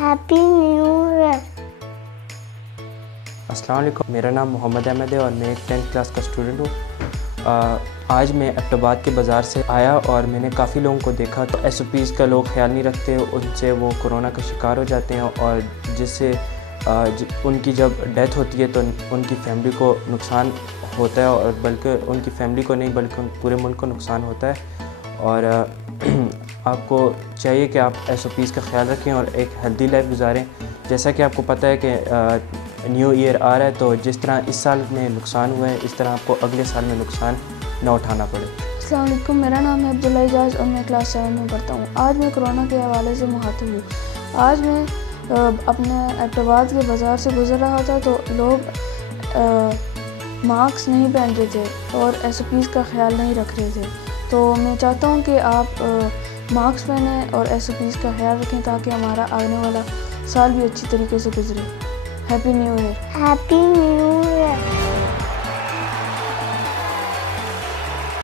Happy new year. अस्सलाम वालेकुम, मेरा नाम मोहम्मद अहमद है और मैं एक 10th क्लास का स्टूडेंट हूँ। आज मैं एबटाबाद के बाज़ार से आया और मैंने काफ़ी लोगों को देखा तो SOPs का लोग ख्याल नहीं रखते, उनसे वो कोरोना का शिकार हो जाते हैं और जिससे उनकी जब डेथ होती है तो उनकी फैमिली को नुकसान होता है और बल्कि उनकी फैमिली को नहीं बल्कि पूरे मुल्क को नुकसान होता है। और आपको चाहिए कि आप SOPs का ख्याल रखें और एक हेल्दी लाइफ गुजारें। जैसा कि आपको पता है कि न्यू ईयर आ रहा है, तो जिस तरह इस साल में नुकसान हुआ है इस तरह आपको अगले साल में नुकसान ना उठाना पड़े। अस्सलाम वालेकुम, मेरा नाम है अब्दुल्ला इजाज़ और मैं क्लास 7 में पढ़ता हूँ। आज मैं कोरोना के हवाले से मुखातिब हूँ। आज मैं अपने एबटाबाद के बाज़ार से गुज़र रहा था तो लोग मास्क नहीं पहन रहे थे और SOPs का ख्याल नहीं रख रहे थे। तो मैं चाहता हूँ कि आप मास्क पहने और SOPs का ख्याल रखें ताकि हमारा आने वाला साल भी अच्छी तरीके से गुजरे। Happy new year. हैप्पी